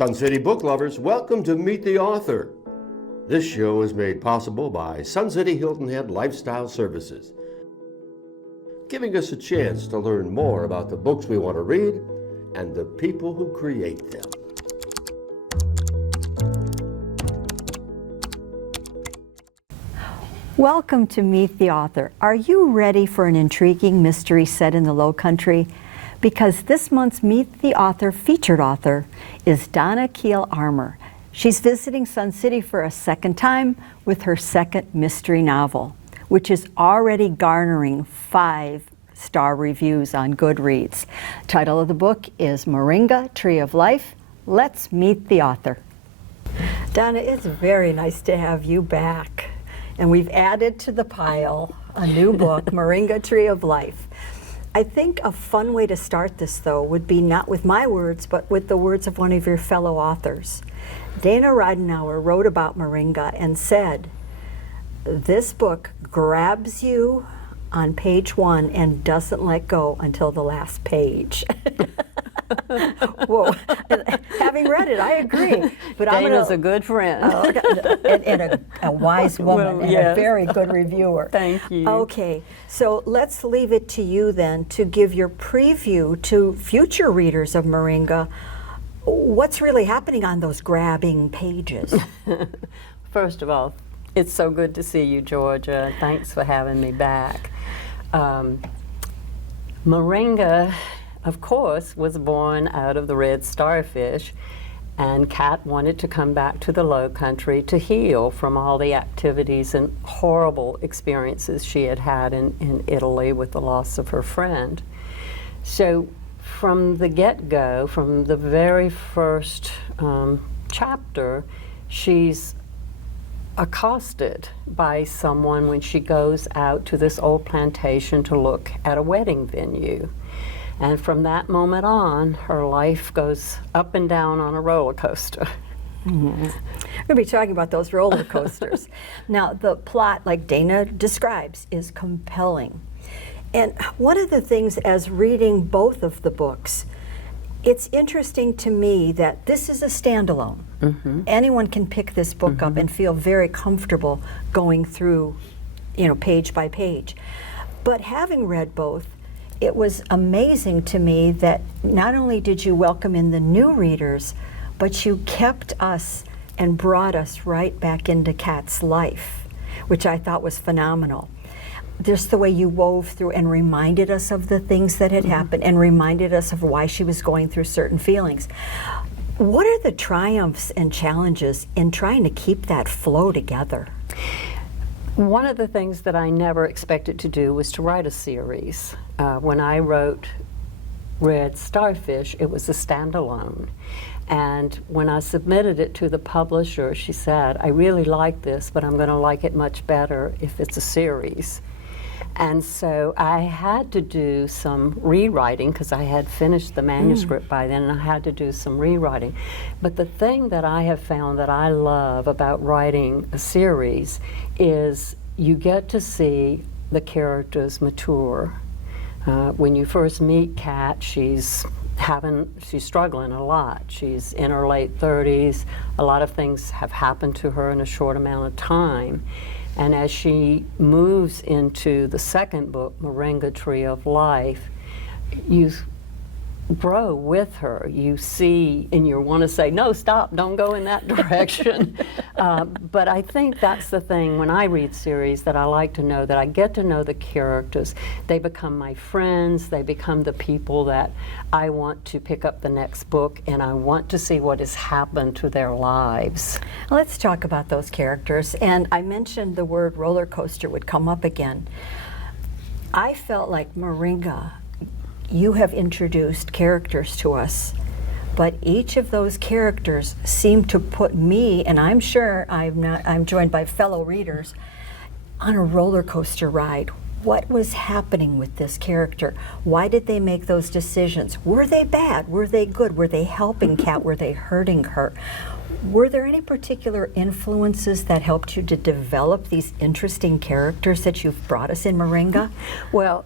Sun City book lovers, welcome to Meet the Author. This show is made possible by Sun City Hilton Head Lifestyle Services, giving us a chance to learn more about the books we want to read and the people who create them. Welcome to Meet the Author. Are you ready for an intriguing mystery set in the Lowcountry? Because this month's Meet the Author featured author is Donna Keel Armer. She's visiting Sun City for a second time with her second mystery novel, which is already garnering 5-star reviews on Goodreads. Title of the book is Moringa, Tree of Life. Let's meet the author. Donna, it's very nice to have you back. And we've added to the pile a new book, Moringa, Tree of Life. I think a fun way to start this, though, would be not with my words, but with the words of one of your fellow authors. Dana Ridenauer wrote about Moringa and said, "This book grabs you on page 1 and doesn't let go until the last page." Whoa! Having read it, I agree. But Dana's a good friend. And a wise woman, well, and yes. a very good reviewer. Thank you. Okay, so let's leave it to you then to give your preview to future readers of Moringa. What's really happening on those grabbing pages? First of all, it's so good to see you, Georgia. Thanks for having me back. Moringa, of course, was born out of the red starfish, and Cat wanted to come back to the Lowcountry to heal from all the activities and horrible experiences she had had in Italy with the loss of her friend. So from the get-go, from the very first chapter, she's accosted by someone when she goes out to this old plantation to look at a wedding venue. And from that moment on, her life goes up and down on a roller coaster. Mm-hmm. We're going to be talking about those roller coasters. Now, the plot, like Dana describes, is compelling. And one of the things, as reading both of the books, it's interesting to me that this is a standalone. Mm-hmm. Anyone can pick this book up and feel very comfortable going through, page by page. But having read both, it was amazing to me that not only did you welcome in the new readers, but you kept us and brought us right back into Cat's life, which I thought was phenomenal. Just the way you wove through and reminded us of the things that had happened and reminded us of why she was going through certain feelings. What are the triumphs and challenges in trying to keep that flow together? One of the things that I never expected to do was to write a series. When I wrote Red Starfish, it was a standalone. And when I submitted it to the publisher, she said, "I really like this, but I'm going to like it much better if it's a series." And so I had to do some rewriting because I had finished the manuscript by then, and I had to do some rewriting. But the thing that I have found that I love about writing a series is you get to see the characters mature. When you first meet Cat, she's struggling a lot. She's in her late 30s. A lot of things have happened to her in a short amount of time. And as she moves into the second book, Moringa, Tree of Life, you grow with her. You see, and you want to say, "No, stop, don't go in that direction." But I think that's the thing when I read series that I like to know, that I get to know the characters. They become my friends. They become the people that I want to pick up the next book, and I want to see what has happened to their lives. Let's talk about those characters. And I mentioned the word roller coaster would come up again. I felt like Moringa, you have introduced characters to us, but each of those characters seem to put me, and I'm sure I'm joined by fellow readers, on a roller coaster ride. What was happening with this character? Why did they make those decisions? Were they bad? Were they good? Were they helping Cat? Were they hurting her? Were there any particular influences that helped you to develop these interesting characters that you've brought us in Moringa? Well,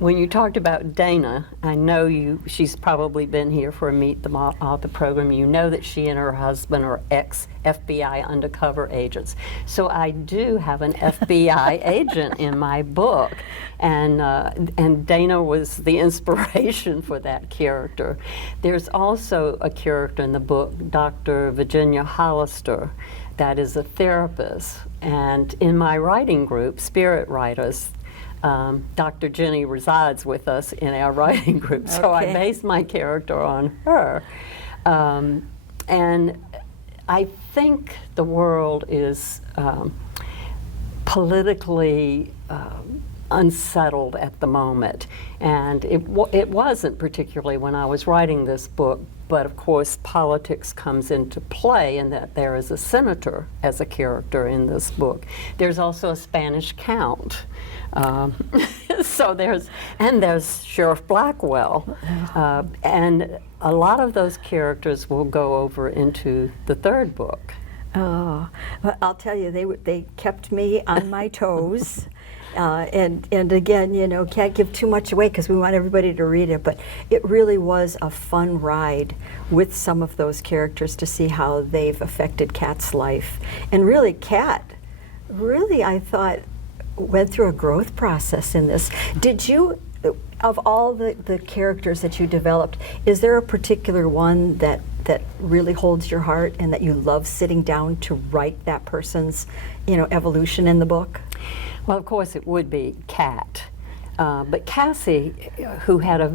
when you talked about Dana, I know she's probably been here for a Meet the Author program. You know that she and her husband are ex-FBI undercover agents. So I do have an FBI agent in my book. And Dana was the inspiration for that character. There's also a character in the book, Dr. Virginia Hollister, that is a therapist. And in my writing group, Spirit Writers, Dr. Jenny resides with us in our writing group, so I based my character on her. And I think the world is politically unsettled at the moment, and it wasn't particularly when I was writing this book, but of course politics comes into play in that there is a senator as a character in this book. There's also a Spanish count. So there's Sheriff Blackwell, and a lot of those characters will go over into the third book. Oh, well, I'll tell you, they kept me on my toes. And again, you know, can't give too much away because we want everybody to read it, but it really was a fun ride with some of those characters to see how they've affected Cat's life. And really, Cat, really, I thought, went through a growth process in this. Did you, of all the characters that you developed, is there a particular one that really holds your heart and that you love sitting down to write that person's, you know, evolution in the book? Well, of course, it would be Cat. But Cassie, who had a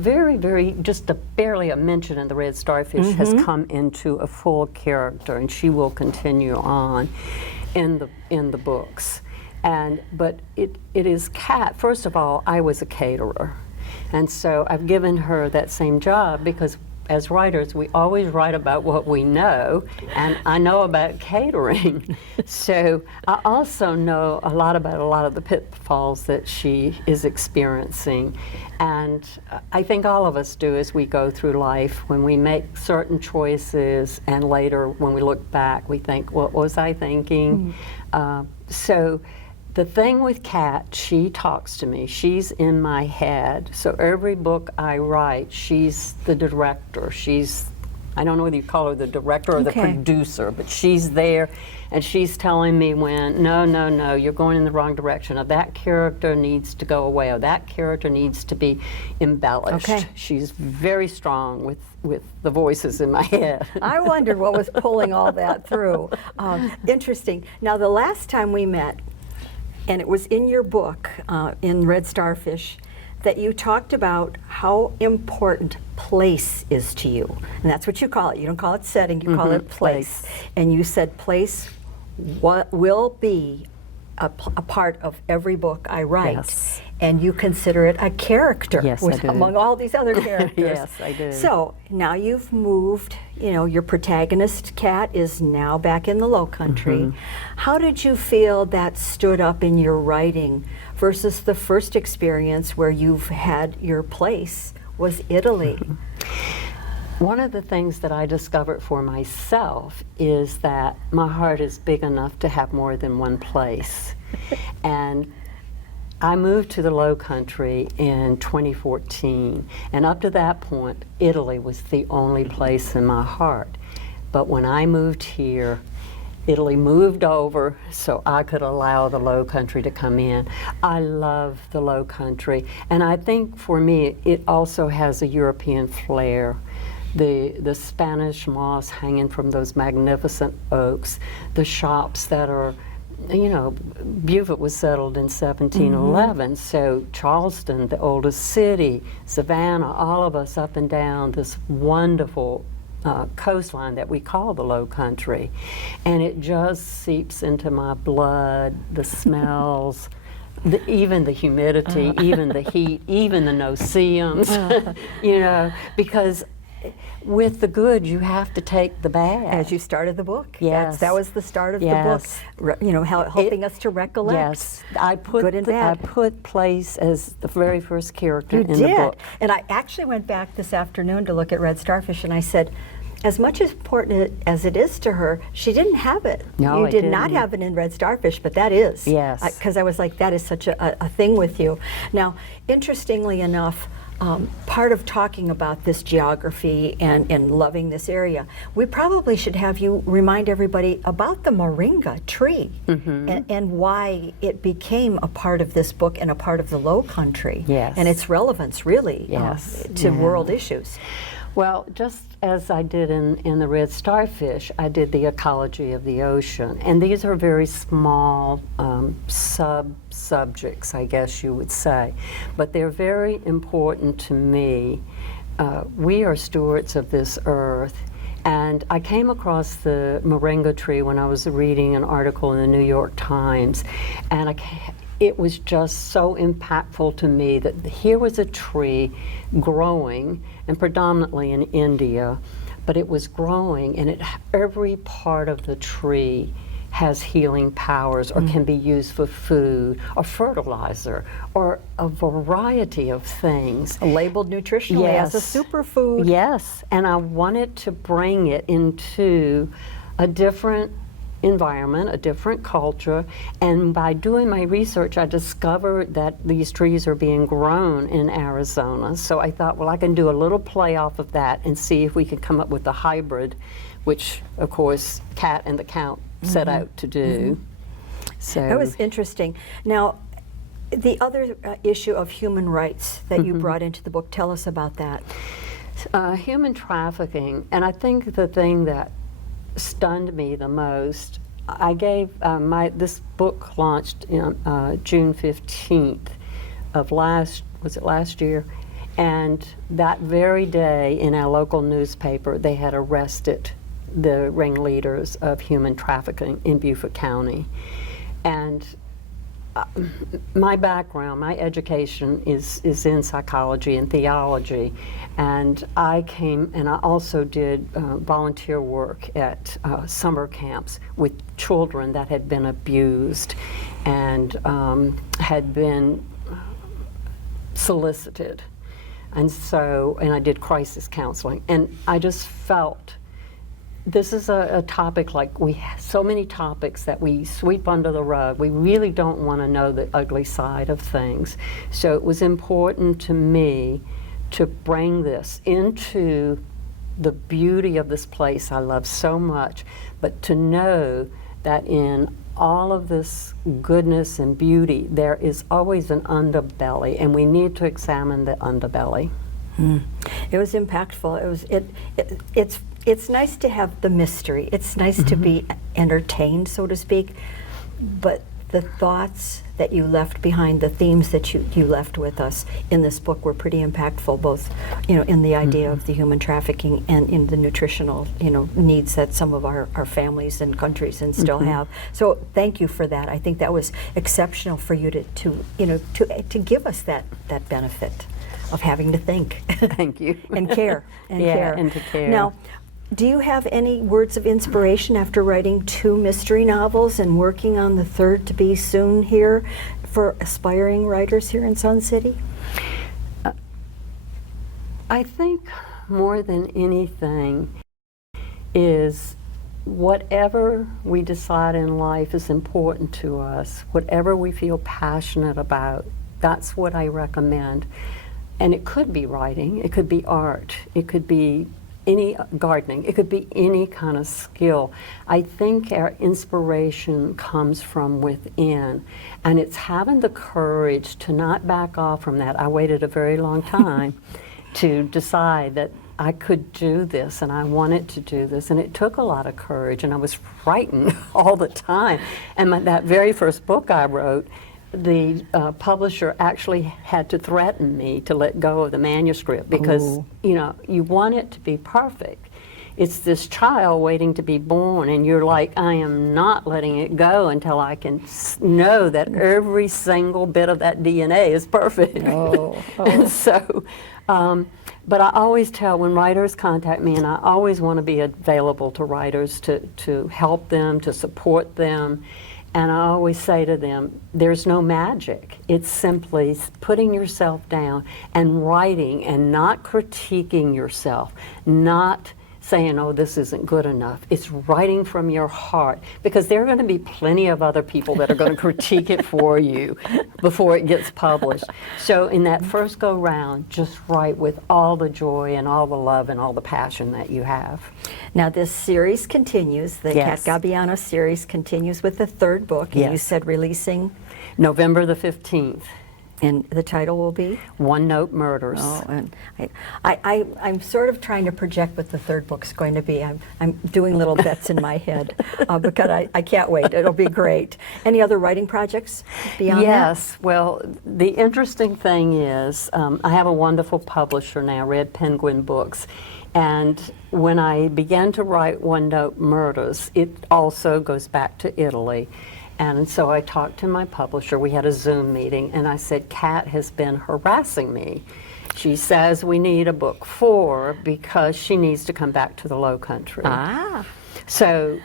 just barely a mention in the Red Starfish, has come into a full character, and she will continue on in the books. But it is Cat. First of all, I was a caterer, and so I've given her that same job because as writers, we always write about what we know, and I know about catering. So I also know a lot about a lot of the pitfalls that she is experiencing. And I think all of us do as we go through life, when we make certain choices, and later when we look back, we think, what was I thinking? So the thing with Cat, she talks to me. She's in my head. So every book I write, she's the director. I don't know whether you call her the director or the producer, but she's there, and she's telling me when, no, you're going in the wrong direction, or that character needs to go away, or that character needs to be embellished. She's very strong with the voices in my head. I wondered what was pulling all that through. Interesting. Now, the last time we met, and it was in your book, in Red Starfish, that you talked about how important place is to you. And that's what you call it. You don't call it setting, you call it place. And you said place will be a part of every book I write. Yes. And you consider it a character I do. among all these other characters. Yes, I do. So now you've moved, you know, your protagonist, Cat, is now back in the Lowcountry. How did you feel that stood up in your writing versus the first experience where you've had your place was Italy? One of the things that I discovered for myself is that my heart is big enough to have more than one place. And I moved to the Lowcountry in 2014, and up to that point, Italy was the only place in my heart. But when I moved here, Italy moved over so I could allow the Lowcountry to come in. I love the Lowcountry, and I think for me, it also has a European flair. The Spanish moss hanging from those magnificent oaks, the shops that are, you know, Beaufort was settled in 1711, so Charleston, the oldest city, Savannah, all of us up and down this wonderful coastline that we call the Lowcountry. And it just seeps into my blood, the smells, even the humidity, even the heat, even the no-see-ums, you know, because with the good, you have to take the bad. As you started the book. Yes. That was the start of the book. You know, helping us to recollect. Yes. I put good and bad. I put place as the very first character You in did. the book. And I actually went back this afternoon to look at Red Starfish, and I said, as much as important as it is to her, she didn't have it. No, you I did not didn't. have it in Red Starfish, but that is. Yes. Because I was like, that is such a thing with you. Now, interestingly enough, part of talking about this geography and loving this area, we probably should have you remind everybody about the Moringa tree and why it became a part of this book and a part of the Lowcountry. Yes. And its relevance, really, Yes. to Yeah. world issues. Well, just as I did in the Red Starfish, I did the ecology of the ocean. And these are very small sub-subjects, I guess you would say. But they're very important to me. We are stewards of this earth. And I came across the Moringa tree when I was reading an article in the New York Times. And it was just so impactful to me that here was a tree growing, and predominantly in India, but it was growing, and every part of the tree has healing powers or can be used for food or fertilizer or a variety of things. Labeled nutritionally as a superfood. Yes, and I wanted to bring it into a different environment, a different culture, and by doing my research I discovered that these trees are being grown in Arizona. So I thought, well, I can do a little play off of that and see if we can come up with a hybrid, which of course Cat and the Count set out to do. So That was interesting. Now, the other issue of human rights that you brought into the book, tell us about that. human trafficking, and I think the thing that stunned me the most, I gave this book launched in, June 15th of last year, and that very day in our local newspaper they had arrested the ringleaders of human trafficking in Beaufort County. And my background, my education is in psychology and theology, and I came and I also did volunteer work at summer camps with children that had been abused and had been solicited, and I did crisis counseling, and I just felt this is a topic, like we have so many topics that we sweep under the rug. We really don't want to know the ugly side of things. So it was important to me to bring this into the beauty of this place I love so much, but to know that in all of this goodness and beauty, there is always an underbelly, and we need to examine the underbelly. It was impactful. It's nice to have the mystery. It's nice to be entertained, so to speak, but the thoughts that you left behind, the themes that you left with us in this book were pretty impactful, both in the idea of the human trafficking and in the nutritional needs that some of our families and countries and still have. So thank you for that. I think that was exceptional for you to give us that benefit of having to think. Thank you. And care. And care. And to care. Now, do you have any words of inspiration after writing 2 mystery novels and working on the 3rd to be soon here for aspiring writers here in Sun City? I think more than anything is whatever we decide in life is important to us, whatever we feel passionate about, that's what I recommend. And it could be writing, it could be art, it could be any gardening, it could be any kind of skill. I think our inspiration comes from within, and it's having the courage to not back off from that. I waited a very long time to decide that I could do this and I wanted to do this, and it took a lot of courage, and I was frightened all the time. And that very first book I wrote, the publisher actually had to threaten me to let go of the manuscript because you want it to be perfect. It's this child waiting to be born, and you're like, I am not letting it go until I can know that every single bit of that DNA is perfect. And so, but I always tell when writers contact me, and I always want to be available to writers to help them, to support them. And I always say to them, there's no magic. It's simply putting yourself down and writing and not critiquing yourself, not saying, oh, this isn't good enough. It's writing from your heart, because there are going to be plenty of other people that are going to critique it for you before it gets published. So in that first go round, just write with all the joy and all the love and all the passion that you have. Now this series continues, the Yes. Cat Gabbione series continues with the third book, and you Yes. said releasing, November the 15th, and the title will be? One Note Murders. Oh, and I'm sort of trying to project what the third book's going to be. I'm doing little bets in my head, because I can't wait. It'll be great. Any other writing projects beyond that? Yes, well, the interesting thing is, I have a wonderful publisher now, Red Penguin Books, and when I began to write One Note Murders, it also goes back to Italy. And so I talked to my publisher, we had a Zoom meeting, and I said, Cat has been harassing me. She says we need a book 4 because she needs to come back to the Lowcountry. Ah. So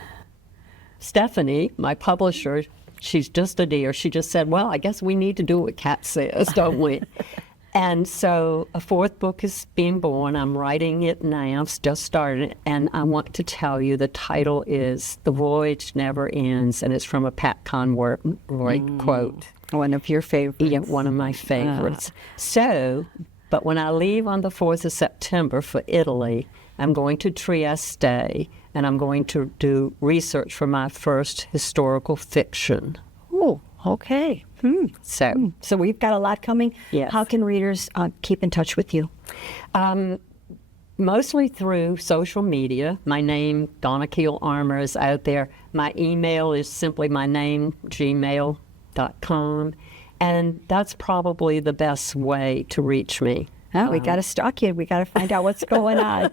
Stephanie, my publisher, she's just a dear. She just said, well, I guess we need to do what Cat says, don't we? And so a 4th book is being born. I'm writing it now. I've just started it. And I want to tell you the title is The Voyage Never Ends, and it's from a Pat Conroy quote. One of your favorites. Yeah, one of my favorites. So, but when I leave on the 4th of September for Italy, I'm going to Trieste, and I'm going to do research for my first historical fiction. Oh, okay. So we've got a lot coming. Yes. How can readers keep in touch with you? Mostly through social media. My name, Donna Keel Armer, is out there. My email is simply my name, gmail.com. And that's probably the best way to reach me. Oh, we got to stalk you. We got to find out what's going on.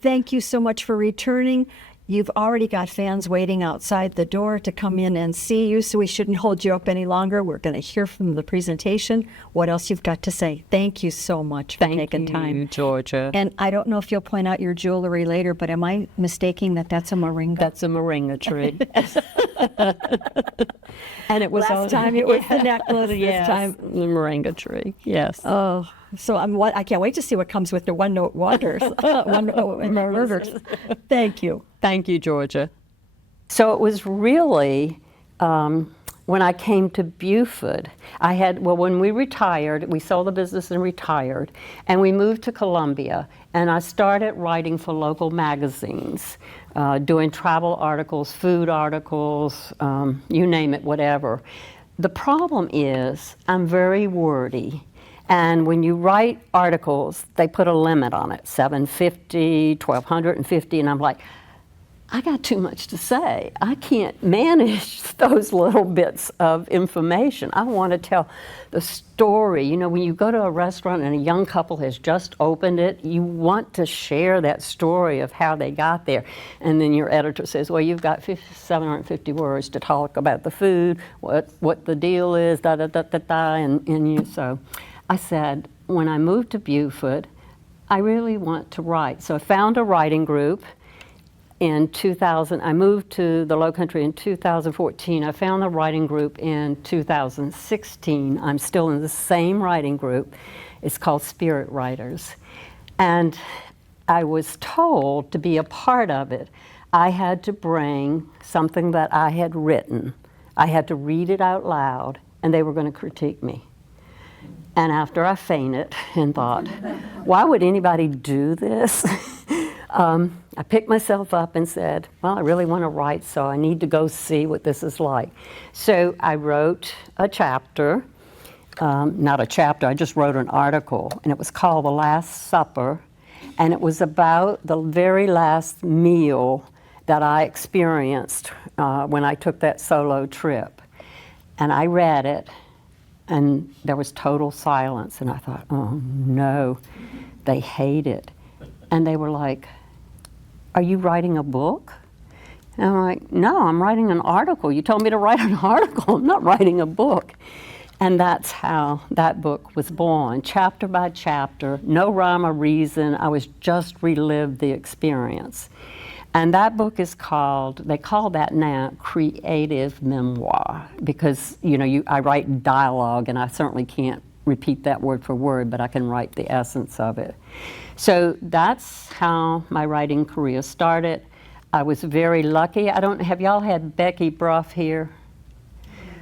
Thank you so much for returning. You've already got fans waiting outside the door to come in and see you, so we shouldn't hold you up any longer. We're going to hear from the presentation what else you've got to say. Thank you so much for taking time. Thank you, Georgia. And I don't know if you'll point out your jewelry later, but am I mistaking that that's a Moringa? That's a Moringa tree. And it was Last time it was the necklace, yes, this time the Moringa tree, yes. Oh, so I can't wait to see what comes with the One Note Wonders. One Note Murders. Thank you. Thank you, Georgia. So it was really when I came to Buford, when we retired, we sold the business and retired, and we moved to Columbia, and I started writing for local magazines, doing travel articles, food articles, you name it, whatever. The problem is I'm very wordy. And when you write articles, they put a limit on it, 750, 1250, and I'm like, I got too much to say. I can't manage those little bits of information. I want to tell the story. You know, when you go to a restaurant and a young couple has just opened it, you want to share that story of how they got there. And then your editor says, well, you've got 750 words to talk about the food, what the deal is, so I said, when I moved to Buford, I really want to write. So I found a writing group in 2000. I moved to the Lowcountry in 2014. I found the writing group in 2016. I'm still in the same writing group. It's called Spirit Writers. And I was told to be a part of it, I had to bring something that I had written. I had to read it out loud, and they were going to critique me. And after I fainted and thought, why would anybody do this? I picked myself up and said, well, I really want to write, so I need to go see what this is like. So I wrote a chapter, not a chapter, I just wrote an article, and it was called The Last Supper, and it was about the very last meal that I experienced when I took that solo trip. And I read it, and there was total silence, and I thought, oh no, they hate it. And they were like, are you writing a book? And I'm like, no, I'm writing an article. You told me to write an article. I'm not writing a book. And that's how that book was born, chapter by chapter, no rhyme or reason. I was just relived the experience. And that book is called, they call that now creative memoir, because I write dialogue, and I certainly can't repeat that word for word, but I can write the essence of it. So that's how my writing career started. I was very lucky. Have y'all had Becky Brough here?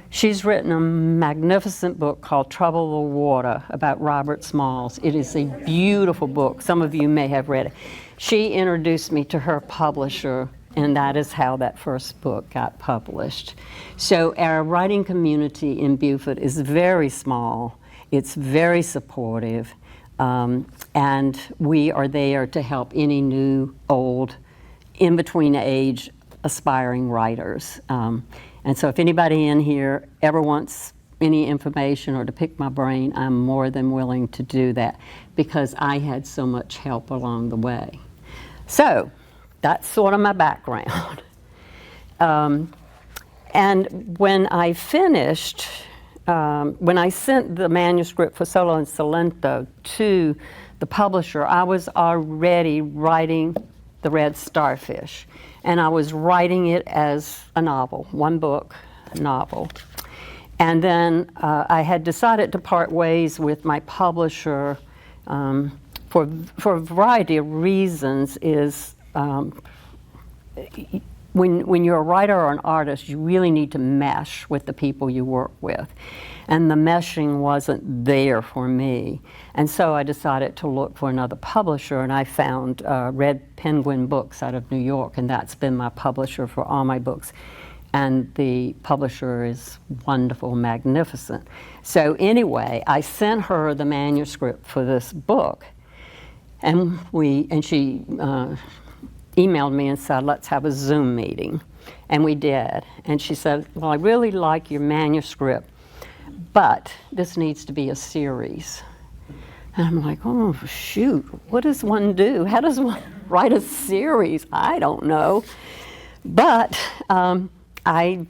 She's written a magnificent book called Trouble the Water about Robert Smalls. It is a beautiful book. Some of you may have read it. She introduced me to her publisher, and that is how that first book got published. So our writing community in Beaufort is very small. It's very supportive, and we are there to help any new, old, in-between age aspiring writers. And so if anybody in here ever wants any information or to pick my brain, I'm more than willing to do that because I had so much help along the way. So that's sort of my background. And when I finished, when I sent the manuscript for Solo and Salento to the publisher, I was already writing The Red Starfish. And I was writing it as a novel, one book, novel. And then I had decided to part ways with my publisher for a variety of reasons. When you're a writer or an artist, you really need to mesh with the people you work with. And the meshing wasn't there for me. And so I decided to look for another publisher, and I found Red Penguin Books out of New York, and that's been my publisher for all my books. And the publisher is wonderful, magnificent. So anyway, I sent her the manuscript for this book, and she emailed me and said, let's have a Zoom meeting. And we did. And she said, well, I really like your manuscript, but this needs to be a series. And I'm like, oh, shoot, what does one do? How does one write a series? I don't know. But I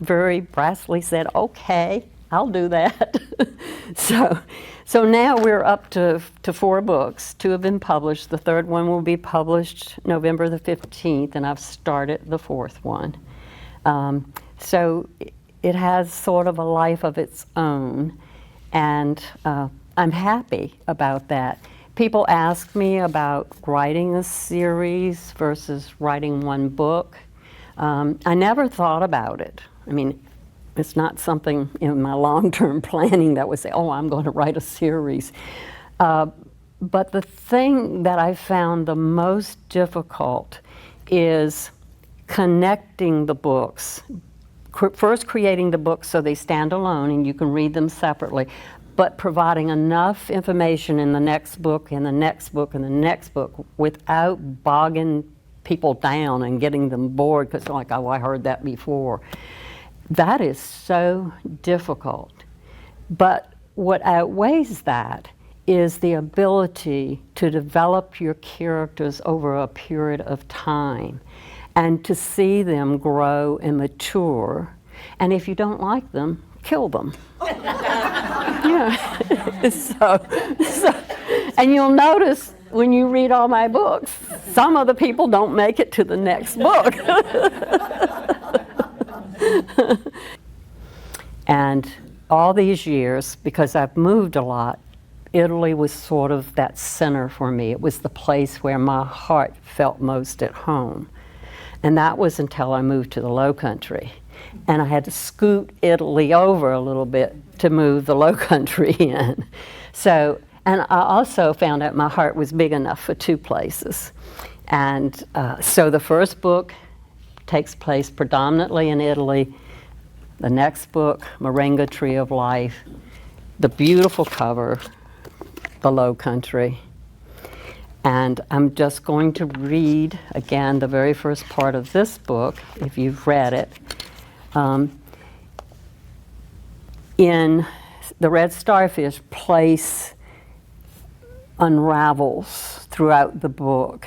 very brassly said, okay, I'll do that. So now we're up to 4 books. 2 have been published. The 3rd one will be published November the 15th, and I've started the 4th one. So it has sort of a life of its own, and I'm happy about that. People ask me about writing a series versus writing one book. I never thought about it. I mean, it's not something in my long-term planning that would say, oh, I'm going to write a series. But the thing that I found the most difficult is connecting the books. First creating the books so they stand alone and you can read them separately, but providing enough information in the next book and the next book and the next book without bogging people down and getting them bored because they're like, oh, I heard that before. That is so difficult. But what outweighs that is the ability to develop your characters over a period of time and to see them grow and mature. And if you don't like them, kill them. Yeah. And you'll notice when you read all my books, some of the people don't make it to the next book. And all these years, because I've moved a lot, Italy was sort of that center for me. It was the place where my heart felt most at home. And that was until I moved to the Lowcountry. And I had to scoot Italy over a little bit to move the Lowcountry in. So, and I also found out my heart was big enough for 2 places. And so the first book takes place predominantly in Italy. The next book, Moringa, Tree of Life, the beautiful cover, the Lowcountry. And I'm just going to read again the very first part of this book, if you've read it. In The Red Starfish, place unravels throughout the book.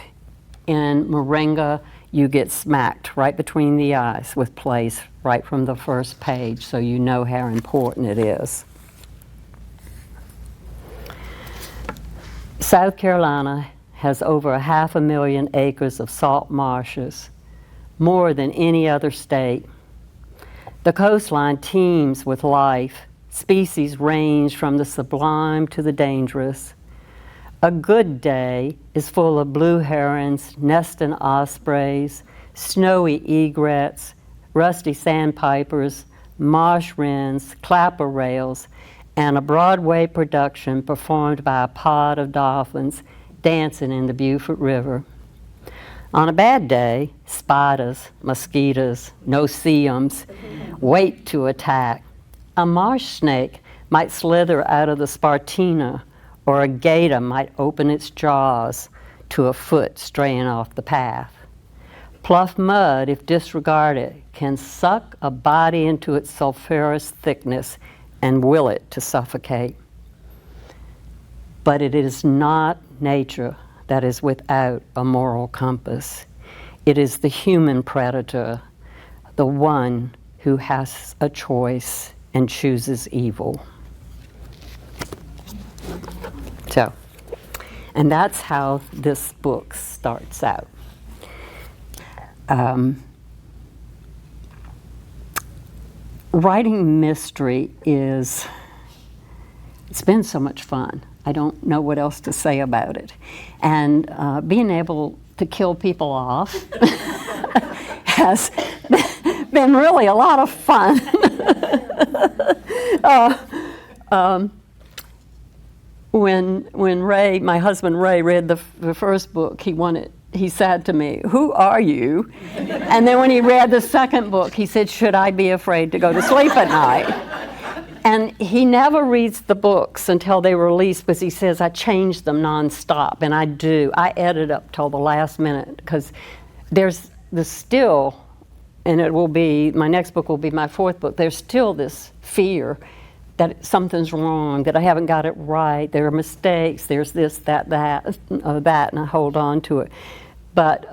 In Moringa, you get smacked right between the eyes with place right from the first page, so you know how important it is. South Carolina has over 500,000 acres of salt marshes, more than any other state. The coastline teems with life, species range from the sublime to the dangerous. A good day is full of blue herons, nesting ospreys, snowy egrets, rusty sandpipers, marsh wrens, clapper rails, and a Broadway production performed by a pod of dolphins dancing in the Beaufort River. On a bad day, spiders, mosquitoes, no-see-ums wait to attack. A marsh snake might slither out of the Spartina, or a gator might open its jaws to a foot straying off the path. Pluff mud, if disregarded, can suck a body into its sulfurous thickness and will it to suffocate. But it is not nature that is without a moral compass. It is the human predator, the one who has a choice and chooses evil. So, and that's how this book starts out. Writing mystery it's been so much fun. I don't know what else to say about it. And being able to kill people off has been really a lot of fun. When Ray, my husband Ray, read the first book, he said to me, "Who are you?" And then when he read the second book, he said, "Should I be afraid to go to sleep at night?" And he never reads the books until they release, because he says, I change them nonstop, and I do. I edit up till the last minute, because there's still, and it will be, my next book will be my fourth book, there's still this fear that something's wrong, that I haven't got it right, there are mistakes, there's this, that, and I hold on to it. But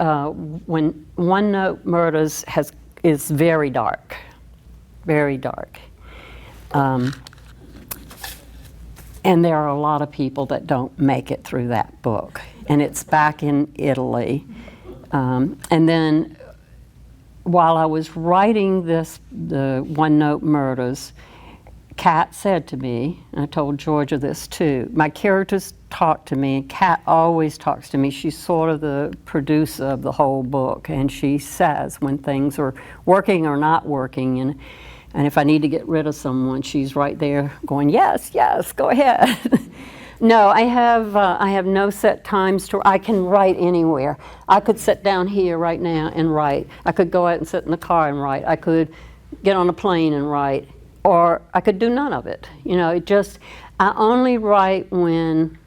when One Note Murders is very dark, very dark. And there are a lot of people that don't make it through that book. And it's back in Italy. And then while I was writing the One Note Murders, Cat said to me, and I told Georgia this too, my characters talk to me, and Cat always talks to me. She's sort of the producer of the whole book, and she says when things are working or not working, and if I need to get rid of someone, she's right there going, yes, yes, go ahead. No, I have no set times I can write anywhere. I could sit down here right now and write. I could go out and sit in the car and write. I could get on a plane and write. Or I could do none of it. You know, I only write when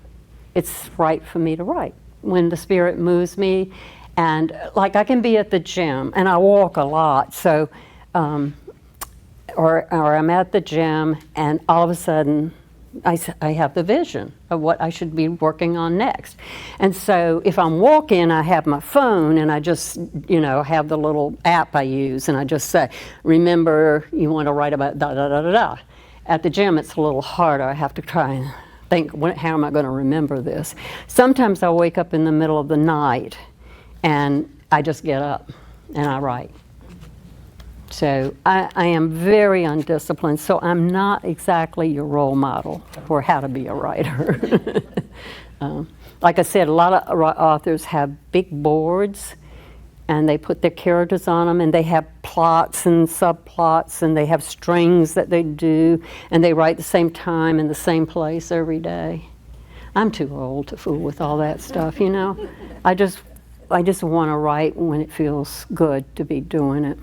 it's right for me to write, when the spirit moves me. And like I can be at the gym, and I walk a lot, so, or I'm at the gym, and all of a sudden, I have the vision of what I should be working on next. And so if I'm walking, I have my phone, and I just, have the little app I use, and I just say, remember, you want to write about da da da da da. At the gym, it's a little harder. I have to try and think, how am I going to remember this? Sometimes I'll wake up in the middle of the night, and I just get up, and I write. So I am very undisciplined, so I'm not exactly your role model for how to be a writer. Like I said, a lot of authors have big boards, and they put their characters on them, and they have plots and subplots, and they have strings that they do, and they write the same time in the same place every day. I'm too old to fool with all that stuff, I just want to write when it feels good to be doing it.